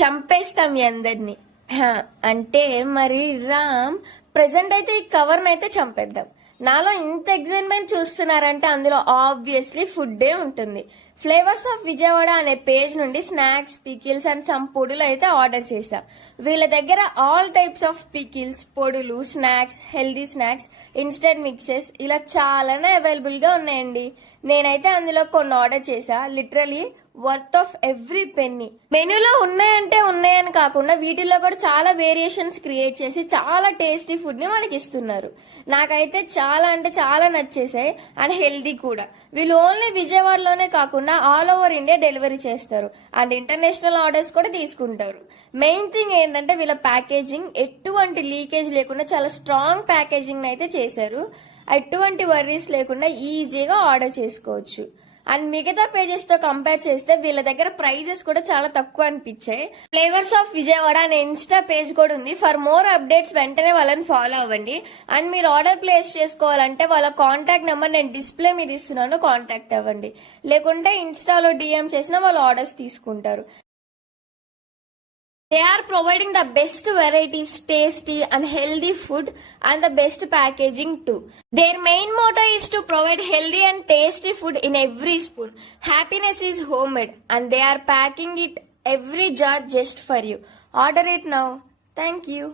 చంపేస్తాం మీ అందరినీ. అంటే మరి రామ్ ప్రెసెంట్ అయితే ఈ కవర్ని అయితే చంపేద్దాం. నాలో ఇంత ఎగ్జైట్మెంట్ చూస్తున్నారంటే అందులో ఆబ్వియస్లీ ఫుడ్డే ఉంటుంది. ఫ్లేవర్స్ ఆఫ్ విజయవాడ అనే పేజ్ నుండి స్నాక్స్, పికిల్స్ అండ్ సమ్ పొడులు అయితే ఆర్డర్ చేశా. వీళ్ళ దగ్గర ఆల్ టైప్స్ ఆఫ్ పికిల్స్, పొడులు, snacks, healthy snacks, instant mixes ఇలా చాలానే అవైలబుల్గా ఉన్నాయండి. నేనైతే అందులో కొన్ని ఆర్డర్ చేశా. Literally worth of every penny. మెనూలో ఉన్నాయంటే ఉన్నాయని కాకుండా వీటిల్లో కూడా చాలా వేరియేషన్స్ క్రియేట్ చేసి చాలా టేస్టీ ఫుడ్ ని మనకి ఇస్తున్నారు. నాకైతే చాలా అంటే చాలా నచ్చేసాయి అండ్ హెల్దీ కూడా. వీళ్ళు ఓన్లీ విజయవాడలోనే కాకుండా ఆల్ ఓవర్ ఇండియా డెలివరీ చేస్తారు అండ్ ఇంటర్నేషనల్ ఆర్డర్స్ కూడా తీసుకుంటారు. మెయిన్ థింగ్ ఏంటంటే వీళ్ళ ప్యాకేజింగ్ ఎటువంటి లీకేజ్ లేకుండా చాలా స్ట్రాంగ్ ప్యాకేజింగ్ అయితే చేశారు. ఎటువంటి వర్రీస్ లేకుండా ఈజీగా ఆర్డర్ చేసుకోవచ్చు. అండ్ మిగతా పేజెస్ తో కంపేర్ చేస్తే వీళ్ళ దగ్గర ప్రైజెస్ కూడా చాలా తక్కువ అనిపించాయి. ఫ్లేవర్స్ ఆఫ్ విజయవాడ అనే ఇన్స్టా పేజ్ కూడా ఉంది. ఫర్ మోర్ అప్డేట్స్ వెంటనే వాళ్ళని ఫాలో అవ్వండి. అండ్ మీరు ఆర్డర్ ప్లేస్ చేసుకోవాలంటే వాళ్ళ కాంటాక్ట్ నెంబర్ నేను డిస్ప్లే మీద ఇస్తున్నాను, కాంటాక్ట్ అవ్వండి. లేకుంటే ఇన్స్టాలో డిఎం చేసినా వాళ్ళు ఆర్డర్స్ తీసుకుంటారు. They are providing the best varieties, tasty and healthy food and the best packaging too. Their main motto is to provide healthy and tasty food in every spoon. Happiness is homemade and they are packing it every jar just for you. Order it now. Thank you.